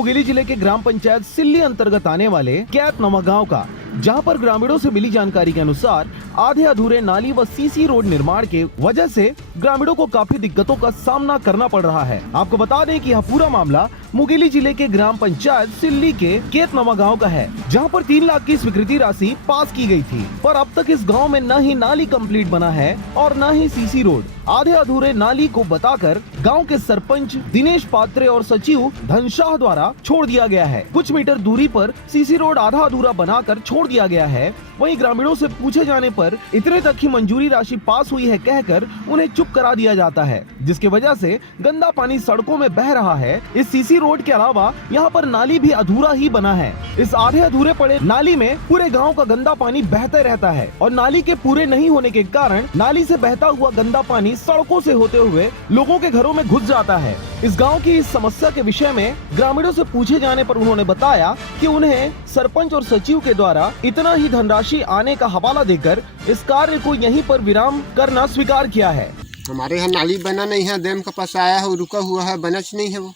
मुंगेली जिले के ग्राम पंचायत सिल्ली अंतर्गत आने वाले कैतनवा गांव का, जहां पर ग्रामीणों से मिली जानकारी के अनुसार आधे अधूरे नाली व सीसी रोड निर्माण के वजह से ग्रामीणों को काफी दिक्कतों का सामना करना पड़ रहा है। आपको बता दें कि यह पूरा मामला मुंगेली जिले के ग्राम पंचायत सिल्ली के कैतनवा गांव का है, जहां पर 3 लाख की स्वीकृति राशि पास की गई थी, पर अब तक इस गांव में न ही नाली कंप्लीट बना है और न ही सीसी रोड। आधे अधूरे नाली को बताकर गांव के सरपंच दिनेश पात्रे और सचिव धनशाह द्वारा छोड़ दिया गया है। कुछ मीटर दूरी पर सीसी रोड आधा अधूरा बनाकर छोड़ दिया गया है। वहीं ग्रामीणों से पूछे जाने पर इतने तक ही मंजूरी राशि पास हुई है कहकर उन्हें चुप करा दिया जाता है, जिसके वजह से गंदा पानी सड़कों में बह रहा है। इस सीसी रोड के अलावा यहाँ पर नाली भी अधूरा ही बना है। इस आधे अधूरे पड़े नाली में पूरे गाँव का गंदा पानी बहते रहता है और नाली के पूरे नहीं होने के कारण नाली से बहता हुआ गंदा पानी सड़कों से होते हुए लोगों के घरों में घुस जाता है। इस गांव की इस समस्या के विषय में ग्रामीणों से पूछे जाने पर उन्होंने बताया कि उन्हें सरपंच और सचिव के द्वारा इतना ही धनराशि आने का हवाला देकर इस कार्य को यहीं पर विराम करना स्वीकार किया है। हमारे यहाँ नाली बना नहीं है, डैम का पास आया है, वो रुका हुआ है, बनच नहीं है। वो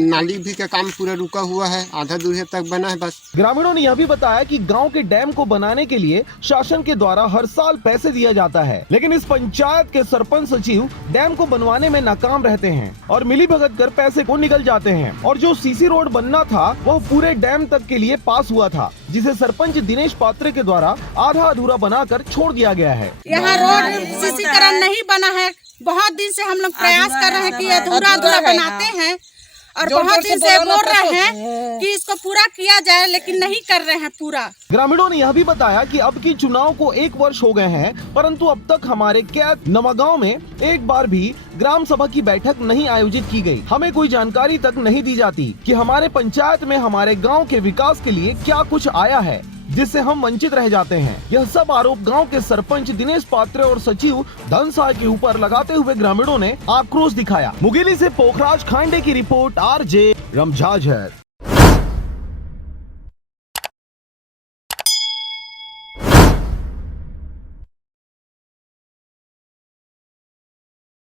नाली भी का काम पूरा रुका हुआ है, आधा दूर तक बना है बस। ग्रामीणों ने यह भी बताया कि गांव के डैम को बनाने के लिए शासन के द्वारा हर साल पैसे दिया जाता है, लेकिन इस पंचायत के सरपंच सचिव डैम को बनवाने में नाकाम रहते हैं और मिलीभगत कर पैसे को निकल जाते हैं। और जो सीसी रोड बनना था वह पूरे डैम तक के लिए पास हुआ था, जिसे सरपंच दिनेश पात्रे के द्वारा आधा अधूरा बनाकर छोड़ दिया गया है। यहाँ रोड सीसीकरण नहीं बना है। बहुत दिन से हम लोग प्रयास कर रहे हैं कि अधूरा बनाते हैं और बहुत दिन से बोल रहे हैं कि इसको पूरा किया जाए, लेकिन नहीं कर रहे हैं पूरा। ग्रामीणों ने यह भी बताया कि अब की चुनाव को 1 वर्ष हो गए हैं, परंतु अब तक हमारे कैतनवा गांव में एक बार भी ग्राम सभा की बैठक नहीं आयोजित की गई। हमें कोई जानकारी तक नहीं दी जाती कि हमारे पंचायत में हमारे गांव के विकास के लिए क्या कुछ आया है, जिससे हम वंचित रह जाते हैं। यह सब आरोप गांव के सरपंच दिनेश पात्रे और सचिव धनशाह के ऊपर लगाते हुए ग्रामीणों ने आक्रोश दिखाया। मुंगेली से पोखराज खांडे की रिपोर्ट, RJ रमझाझर।